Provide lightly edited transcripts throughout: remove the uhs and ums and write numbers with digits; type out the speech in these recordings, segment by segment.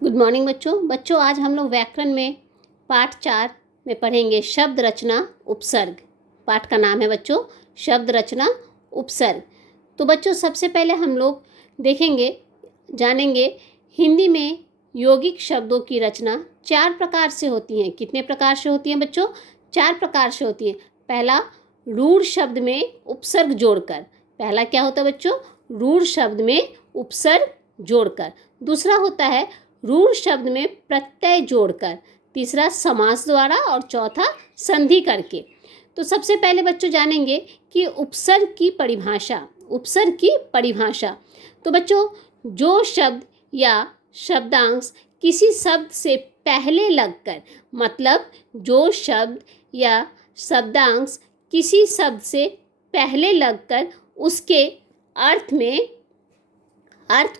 Good morning बच्चों आज हम लोग व्याकरण में पाठ 4 में पढ़ेंगे शब्द रचना उपसर्ग। पाठ का नाम है बच्चों शब्द रचना उपसर्ग। तो बच्चों सबसे पहले हम लोग जानेंगे हिंदी में यौगिक शब्दों की रचना 4 प्रकार से होती हैं। कितने प्रकार से होती हैं बच्चों? 4 प्रकार से होती हैं। पहला, रूढ़ शब्द में उपसर्ग जोड़कर। पहला क्या होता है बच्चों? रूढ़ शब्द में उपसर्ग जोड़कर। दूसरा होता है रूढ़ शब्द में प्रत्यय जोड़कर। तीसरा समास द्वारा और चौथा संधि करके। तो सबसे पहले बच्चों जानेंगे कि उपसर्ग की परिभाषा। उपसर्ग की परिभाषा तो बच्चों जो शब्द या शब्दांश किसी शब्द से पहले लगकर, मतलब जो शब्द या शब्दांश किसी शब्द से पहले लगकर उसके अर्थ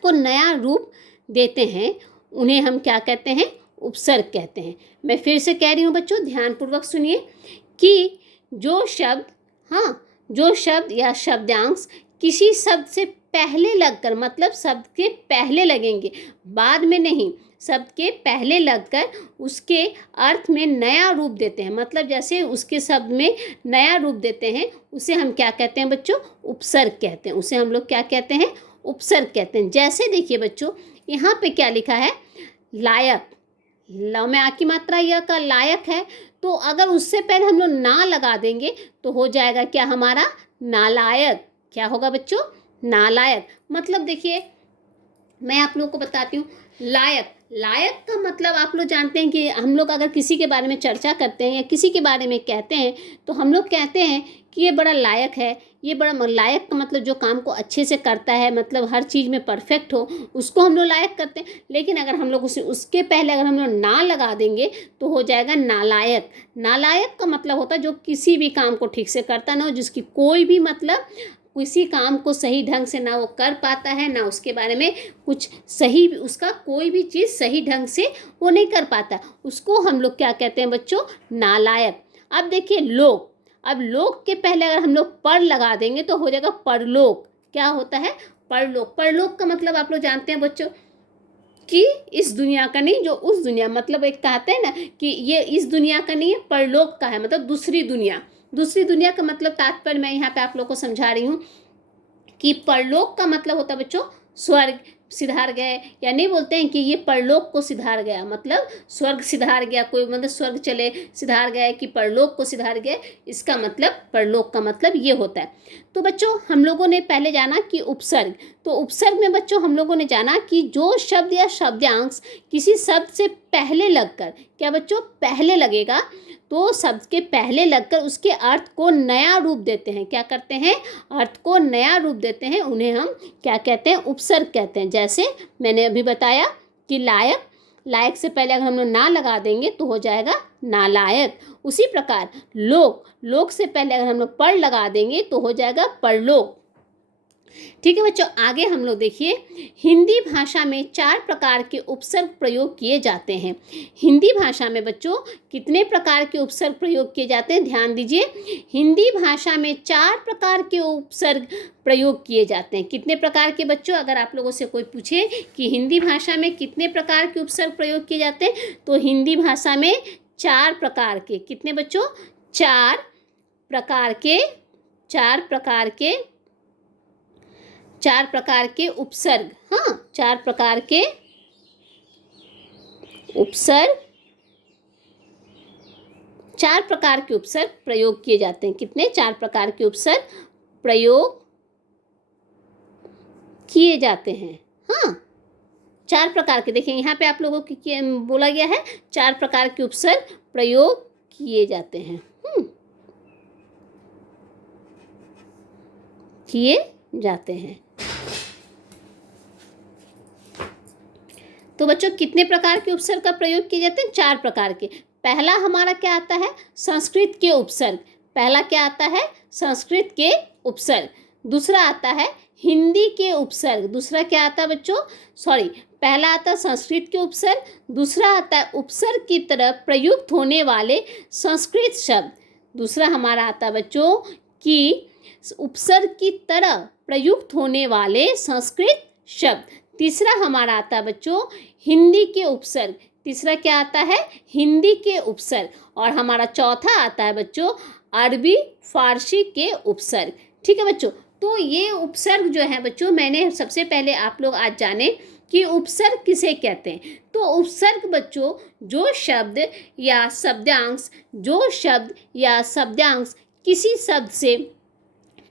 को नया रूप देते हैं, उन्हें हम क्या कहते हैं? उपसर्ग कहते हैं। मैं फिर से कह रही हूँ बच्चों, ध्यानपूर्वक सुनिए कि जो शब्द या शब्दांश किसी शब्द से पहले लगकर, मतलब शब्द के पहले लगेंगे, बाद में नहीं, शब्द के पहले लगकर उसके अर्थ में नया रूप देते हैं, मतलब जैसे उसके शब्द में नया रूप देते हैं, उसे हम क्या कहते हैं बच्चों? उपसर्ग कहते हैं। उसे हम लोग क्या कहते हैं? उपसर्ग कहते हैं। जैसे देखिए बच्चों, यहाँ पे क्या लिखा है? लायक। ल में आ की मात्रा य का लायक है, तो अगर उससे पहले हम लोग ना लगा देंगे तो हो जाएगा क्या हमारा? नालायक। क्या होगा बच्चों? नालायक। मतलब देखिए मैं आप लोगों को बताती हूँ, लायक का मतलब आप लोग जानते हैं कि हम लोग अगर किसी के बारे में चर्चा करते हैं या किसी के बारे में कहते हैं तो हम लोग कहते हैं कि ये बड़ा लायक है। ये बड़ा लायक का मतलब जो काम को अच्छे से करता है, मतलब हर चीज़ में परफेक्ट हो, उसको हम लोग लायक करते हैं। लेकिन अगर हम लोग उसके पहले अगर हम लोग ना लगा देंगे तो हो जाएगा नालायक। नालायक का मतलब होता है जो किसी भी काम को ठीक से करता ना हो, जिसकी कोई भी मतलब किसी काम को सही ढंग से ना वो कर पाता है, ना उसके बारे में कुछ सही, उसका कोई भी चीज़ सही ढंग से वो नहीं कर पाता, उसको हम लोग क्या कहते हैं बच्चों? नालायक। अब देखिए लोक। अब लोक के पहले अगर हम लोग पर लगा देंगे तो हो जाएगा परलोक। क्या होता है? परलोक। परलोक का मतलब आप लोग जानते हैं बच्चों कि इस दुनिया का नहीं, जो उस दुनिया, मतलब एक कहते हैं ना कि ये इस दुनिया का नहीं है, परलोक का है, मतलब दूसरी दुनिया। दूसरी दुनिया का मतलब तात्पर्य मैं यहाँ पे आप लोग को समझा रही हूँ कि परलोक का मतलब होता है बच्चों स्वर्ग सिधार गए, या नहीं बोलते हैं कि ये परलोक को सिधार गया, मतलब स्वर्ग सिधार गया, कोई मतलब स्वर्ग चले सिधार गया कि परलोक को सिधार गया, इसका मतलब परलोक का मतलब ये होता है। तो बच्चों हम लोगों ने पहले जाना कि उपसर्ग। तो उपसर्ग में बच्चों हम लोगों ने जाना कि जो शब्द या शब्दांश किसी शब्द से पहले लगकर, क्या बच्चों? पहले लगेगा, तो शब्द के पहले लगकर उसके अर्थ को नया रूप देते हैं। क्या करते हैं? अर्थ को नया रूप देते हैं, उन्हें हम क्या कहते हैं? उपसर्ग कहते हैं। जैसे मैंने अभी बताया कि लायक से पहले अगर हम लोग ना लगा देंगे तो हो जाएगा नालायक। उसी प्रकार लोक से पहले अगर हम लोग पर लगा देंगे तो हो जाएगा परलोक। ठीक है बच्चों, आगे हम लोग देखिए हिंदी भाषा में 4 प्रकार के उपसर्ग प्रयोग किए जाते हैं। हिंदी भाषा में बच्चों कितने प्रकार के उपसर्ग प्रयोग किए जाते हैं? ध्यान दीजिए, हिंदी भाषा में 4 प्रकार के उपसर्ग प्रयोग किए जाते हैं। कितने प्रकार के बच्चों? अगर आप लोगों से कोई पूछे कि हिंदी भाषा में कितने प्रकार के उपसर्ग प्रयोग किए जाते हैं, तो हिंदी भाषा में 4 प्रकार के। कितने बच्चों? 4 प्रकार के उपसर्ग। हाँ, 4 प्रकार के उपसर्ग प्रयोग किए जाते हैं। कितने? 4 प्रकार के उपसर्ग प्रयोग किए जाते हैं। हाँ, 4 प्रकार के। देखिए यहाँ पे आप लोगों की बोला गया है 4 प्रकार के उपसर्ग प्रयोग किए जाते हैं। किए जाते हैं। तो बच्चों कितने प्रकार के उपसर्ग का प्रयोग किए जाते हैं? 4 प्रकार के। पहला हमारा क्या आता है? संस्कृत के उपसर्ग। पहला क्या आता है? संस्कृत के उपसर्ग। दूसरा आता है हिंदी के उपसर्ग। दूसरा क्या आता है बच्चों? पहला आता है संस्कृत के उपसर्ग, दूसरा आता है उपसर्ग की तरह प्रयुक्त होने वाले संस्कृत शब्द। दूसरा हमारा आता है बच्चों कि उपसर्ग की तरह प्रयुक्त होने वाले संस्कृत शब्द। तीसरा हमारा आता है बच्चों हिंदी के उपसर्ग। तीसरा क्या आता है? हिंदी के उपसर्ग। और हमारा चौथा आता है बच्चों अरबी फारसी के उपसर्ग। ठीक है बच्चों, तो ये उपसर्ग जो है बच्चों, मैंने सबसे पहले आप लोग आज जाने कि उपसर्ग किसे कहते हैं। तो उपसर्ग बच्चों जो शब्द या शब्दांश किसी शब्द से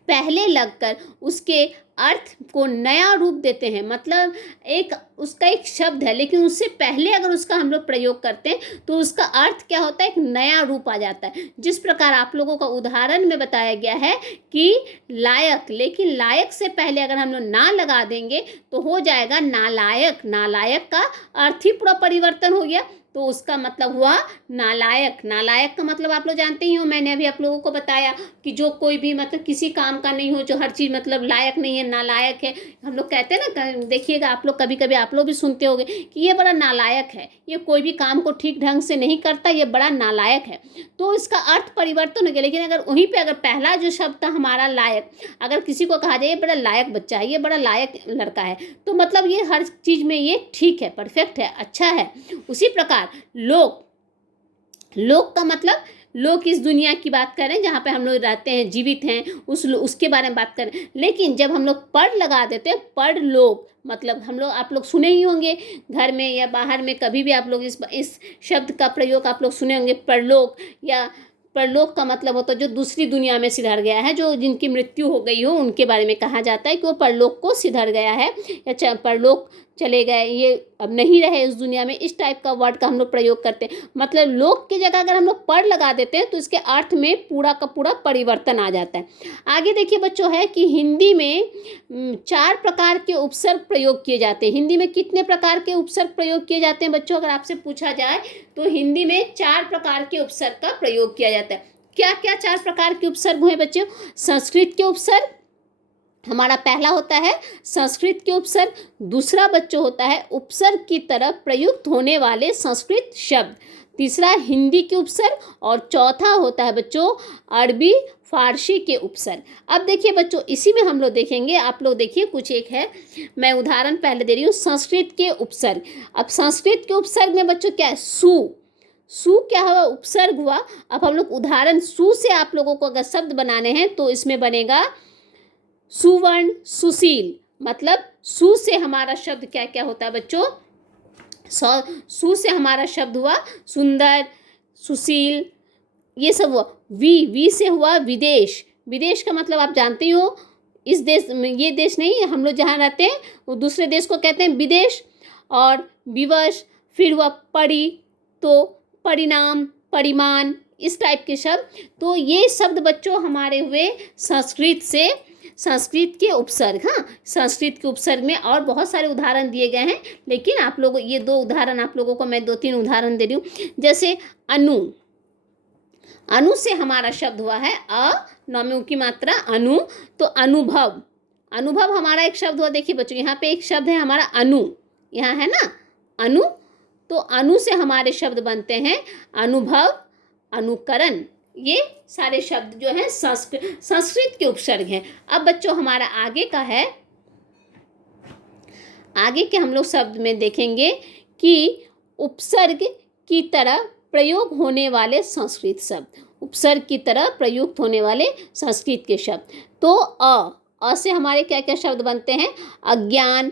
पहले लगकर उसके अर्थ को नया रूप देते हैं। मतलब उसका एक शब्द है, लेकिन उससे पहले अगर उसका हम लोग प्रयोग करते हैं तो उसका अर्थ क्या होता है? एक नया रूप आ जाता है। जिस प्रकार आप लोगों का उदाहरण में बताया गया है कि लायक, लेकिन लायक से पहले अगर हम लोग ना लगा देंगे तो हो जाएगा नालायक। नालायक का अर्थ ही पूरा परिवर्तन हो गया, तो उसका मतलब हुआ नालायक। नालायक का मतलब आप लोग जानते ही हो, मैंने अभी आप लोगों को बताया कि जो कोई भी मतलब किसी काम का नहीं हो, जो हर चीज़ मतलब लायक नहीं है, नालायक है। हम लोग कहते हैं ना, देखिएगा आप लोग कभी कभी आप लोग भी सुनते होंगे कि ये बड़ा नालायक है, ये कोई भी काम को ठीक ढंग से नहीं करता, ये बड़ा नालायक है। तो इसका अर्थ परिवर्तन हो गया। लेकिन अगर वहीं पे अगर पहला जो शब्द था हमारा लायक, अगर किसी को कहा जाए ये बड़ा लायक बच्चा है, ये बड़ा लायक लड़का है, तो मतलब ये हर चीज़ में ये ठीक है, परफेक्ट है, अच्छा है। उसी प्रकार लोक का मतलब लोक इस दुनिया की बात करें जहाँ पे हम लोग रहते हैं, जीवित हैं, उसके बारे में बात करें। लेकिन जब हम लोग पर लगा देते हैं, पर लोक मतलब आप लोग सुने ही होंगे घर में या बाहर में, कभी भी आप लोग इस शब्द का प्रयोग आप लोग सुने होंगे, परलोक। या परलोक का मतलब होता है जो दूसरी दुनिया में सिधर गया है, जो जिनकी मृत्यु हो गई हो उनके बारे में कहा जाता है कि वो परलोक को सिधर गया है, या परलोक चले गए, ये अब नहीं रहे इस दुनिया में। इस टाइप का वर्ड का हम लोग प्रयोग करते हैं। मतलब लोक की जगह अगर हम लोग पर लगा देते हैं तो इसके अर्थ में पूरा का पूरा परिवर्तन आ जाता है। आगे देखिए बच्चों है कि हिंदी में 4 प्रकार के उपसर्ग प्रयोग किए जाते हैं। हिंदी में कितने प्रकार के उपसर्ग प्रयोग किए जाते हैं बच्चों? अगर आपसे पूछा जाए तो हिंदी में 4 प्रकार के उपसर्ग का प्रयोग किया जाता है। क्या क्या 4 प्रकार के उपसर्ग हुए बच्चों? संस्कृत के उपसर्ग हमारा पहला होता है संस्कृत के उपसर्ग। दूसरा बच्चों होता है उपसर्ग की तरह प्रयुक्त होने वाले संस्कृत शब्द। तीसरा हिंदी के उपसर्ग, और चौथा होता है बच्चों अरबी फारसी के उपसर्ग। अब देखिए बच्चों, इसी में हम लोग देखेंगे, आप लोग देखिए कुछ एक है, मैं उदाहरण पहले दे रही हूँ। संस्कृत के उपसर्ग। अब संस्कृत के उपसर्ग में बच्चों क्या है? सु क्या हुआ? उपसर्ग हुआ। अब हम लोग उदाहरण सु से आप लोगों को अगर शब्द बनाने हैं तो इसमें बनेगा सुवर्ण, सुशील। मतलब सु से हमारा शब्द क्या क्या होता है बच्चों? सु से हमारा शब्द हुआ सुंदर, सुशील, ये सब हुआ। वी से हुआ विदेश। विदेश का मतलब आप जानते ही हो, इस देश में, ये देश नहीं, हम लोग जहाँ रहते हैं वो दूसरे देश को कहते हैं विदेश। और विवश, फिर हुआ परि, तो परिणाम, परिमाण, इस टाइप के शब्द। तो ये शब्द बच्चों हमारे हुए संस्कृत के उपसर्ग। हाँ, संस्कृत के उपसर्ग में और बहुत सारे उदाहरण दिए गए हैं, लेकिन आप लोगों ये 2 उदाहरण आप लोगों को मैं 2-3 उदाहरण दे रही हूँ। जैसे अनु से हमारा शब्द हुआ है नौमी की मात्रा अनु, तो अनुभव हमारा एक शब्द हुआ। देखिए बच्चों यहाँ पे एक शब्द है हमारा अनु, यहाँ है ना अनु, तो अनु से हमारे शब्द बनते हैं अनुभव, अनुकरण। ये सारे शब्द जो हैं संस्कृत के उपसर्ग हैं। अब बच्चों हमारा आगे का है, आगे के हम लोग शब्द में देखेंगे कि उपसर्ग की तरह प्रयोग होने वाले संस्कृत शब्द। उपसर्ग की तरह प्रयुक्त होने वाले संस्कृत के शब्द। तो अ से हमारे क्या क्या शब्द बनते हैं? अज्ञान,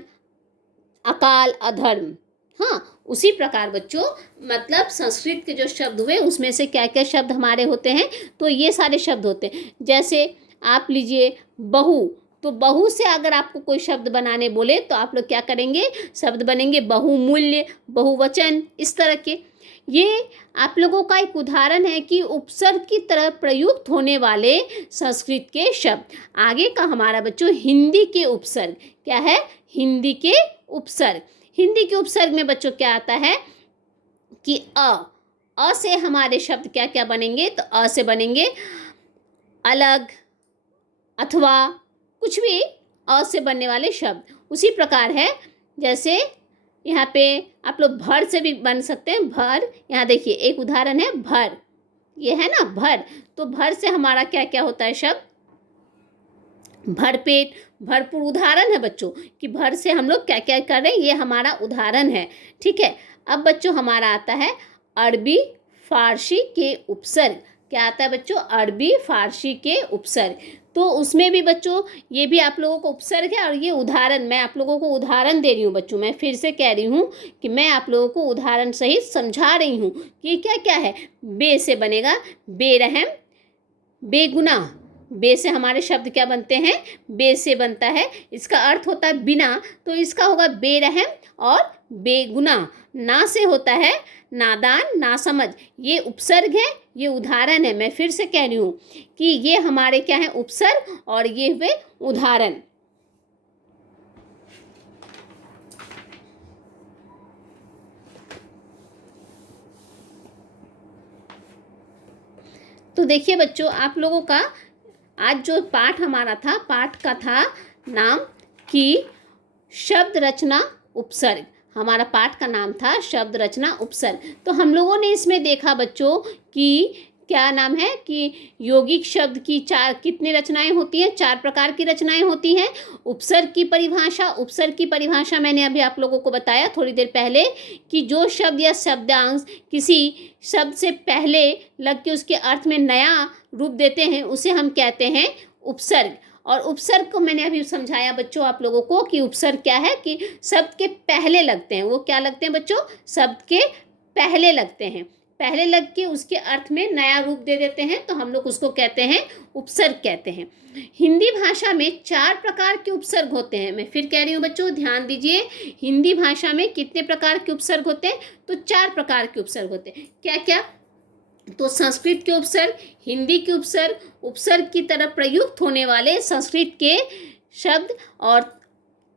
अकाल, अधर्म। हाँ, उसी प्रकार बच्चों मतलब संस्कृत के जो शब्द हुए उसमें से क्या क्या शब्द हमारे होते हैं? तो ये सारे शब्द होते हैं। जैसे आप लीजिए बहु, तो बहु से अगर आपको कोई शब्द बनाने बोले तो आप लोग क्या करेंगे? शब्द बनेंगे बहुमूल्य, बहुवचन, इस तरह के। ये आप लोगों का एक उदाहरण है कि उपसर्ग की तरह प्रयुक्त होने वाले संस्कृत के शब्द। आगे का हमारा बच्चों हिंदी के उपसर्ग। क्या है? हिंदी के उपसर्ग। हिंदी के उपसर्ग में बच्चों क्या आता है कि अ से हमारे शब्द क्या क्या बनेंगे? तो अ से बनेंगे अलग, अथवा, कुछ भी अ से बनने वाले शब्द। उसी प्रकार है जैसे यहाँ पे आप लोग भर से भी बन सकते हैं। भर, यहाँ देखिए एक उदाहरण है भर, ये है ना भर, तो भर से हमारा क्या क्या होता है शब्द? भरपेट, भरपूर उदाहरण है बच्चों कि भर से हम लोग क्या क्या कर रहे हैं, ये हमारा उदाहरण है। ठीक है, अब बच्चों हमारा आता है अरबी फारसी के उपसर्ग। क्या आता है बच्चों? अरबी फारसी के उपसर्ग। तो उसमें भी बच्चों ये भी आप लोगों को उपसर्ग है और ये उदाहरण, मैं आप लोगों को उदाहरण दे रही हूँ बच्चों। मैं फिर से कह रही हूँ कि मैं आप लोगों को उदाहरण सहित समझा रही हूँ कि क्या क्या है। बे से बनेगा बेरहम, बेगुनाह। बे से हमारे शब्द क्या बनते हैं? बे से बनता है, इसका अर्थ होता है बिना, तो इसका होगा बेरहम और बेगुनाह। ना से होता है नादान, नासमझ। ये उपसर्ग है, ये उदाहरण है। मैं फिर से कह रही हूँ कि ये हमारे क्या है? उपसर्ग और ये हुए उदाहरण। तो देखिए बच्चों, आप लोगों का आज जो पाठ हमारा था, पाठ का था नाम कि शब्द रचना उपसर्ग। हमारा पाठ का नाम था शब्द रचना उपसर्ग। तो हम लोगों ने इसमें देखा बच्चों कि क्या नाम है कि यौगिक शब्द की कितनी रचनाएं होती हैं? 4 प्रकार की रचनाएं होती हैं। उपसर्ग की परिभाषा, उपसर्ग की परिभाषा मैंने अभी आप लोगों को बताया थोड़ी देर पहले कि जो शब्द या शब्दांश किसी शब्द से पहले लग के उसके अर्थ में नया रूप देते हैं, उसे हम कहते हैं उपसर्ग। और उपसर्ग को मैंने अभी समझाया बच्चों आप लोगों को कि उपसर्ग क्या है, कि शब्द के पहले लगते हैं। वो क्या लगते हैं बच्चों? शब्द के पहले लगते हैं, पहले लग के उसके अर्थ में नया रूप दे देते हैं, तो हम लोग उसको कहते हैं उपसर्ग कहते हैं। हिंदी भाषा में 4 प्रकार के उपसर्ग होते हैं। मैं फिर कह रही हूँ बच्चों, ध्यान दीजिए। हिंदी भाषा में कितने प्रकार के उपसर्ग होते हैं? तो 4 प्रकार के उपसर्ग होते हैं। क्या क्या? तो संस्कृत के उपसर्ग, हिंदी के उपसर्ग, उपसर्ग की तरह प्रयुक्त होने वाले संस्कृत के शब्द, और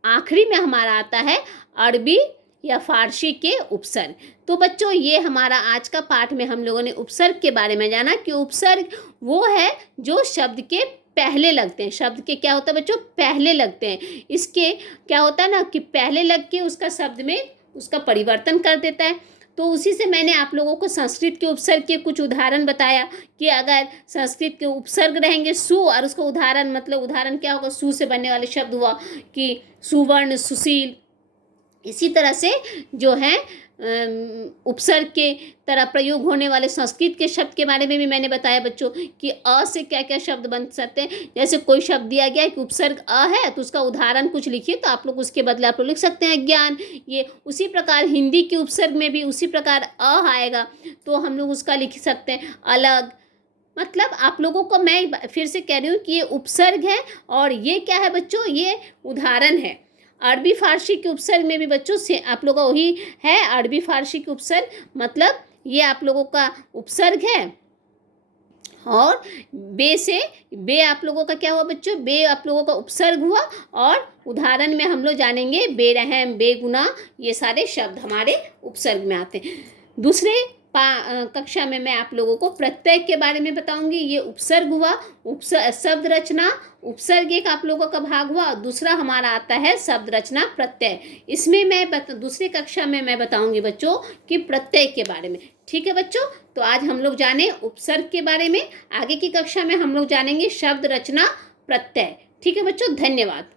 आखिरी में हमारा आता है अरबी या फारसी के उपसर्ग। तो बच्चों ये हमारा आज का पाठ में हम लोगों ने उपसर्ग के बारे में जाना कि उपसर्ग वो है जो शब्द के पहले लगते हैं। शब्द के क्या होता है बच्चों? पहले लगते हैं। इसके क्या होता है ना कि पहले लग के उसका शब्द में उसका परिवर्तन कर देता है। तो उसी से मैंने आप लोगों को संस्कृत के उपसर्ग के कुछ उदाहरण बताया कि अगर संस्कृत के उपसर्ग रहेंगे सु, और उसका उदाहरण मतलब उदाहरण क्या होगा? सु से बनने वाले शब्द हुआ कि सुवर्ण, सुशील। इसी तरह से जो है उपसर्ग के तरह प्रयोग होने वाले संस्कृत के शब्द के बारे में भी मैंने बताया बच्चों कि अ से क्या क्या शब्द बन सकते हैं। जैसे कोई शब्द दिया गया है कि उपसर्ग अ है, तो उसका उदाहरण कुछ लिखिए, तो आप लोग उसके बदले आप लोग लिख सकते हैं ज्ञान। ये उसी प्रकार हिंदी के उपसर्ग में भी उसी प्रकार अ आएगा, तो हम लोग उसका लिख सकते हैं अलग। मतलब आप लोगों को मैं फिर से कह रही हूँ कि ये उपसर्ग है और ये क्या है बच्चों? ये उदाहरण है। अरबी फारसी के उपसर्ग में भी बच्चों से आप लोगों का वही है। अरबी फारसी के उपसर्ग मतलब ये आप लोगों का उपसर्ग है। और बे से, बे आप लोगों का क्या हुआ बच्चों? बे आप लोगों का उपसर्ग हुआ। और उदाहरण में हम लोग जानेंगे बेरहम, बेगुनाह, ये सारे शब्द हमारे उपसर्ग में आते हैं। दूसरे कक्षा में मैं आप लोगों को प्रत्यय के बारे में बताऊंगी। ये उपसर्ग हुआ, शब्द रचना उपसर्ग एक आप लोगों का भाग हुआ, और दूसरा हमारा आता है शब्द रचना प्रत्यय। इसमें मैं दूसरी कक्षा में मैं बताऊंगी बच्चों कि प्रत्यय के बारे में। ठीक है बच्चों, तो आज हम लोग जाने उपसर्ग के बारे में। आगे की कक्षा में हम लोग जानेंगे शब्द रचना प्रत्यय। ठीक है बच्चों, धन्यवाद।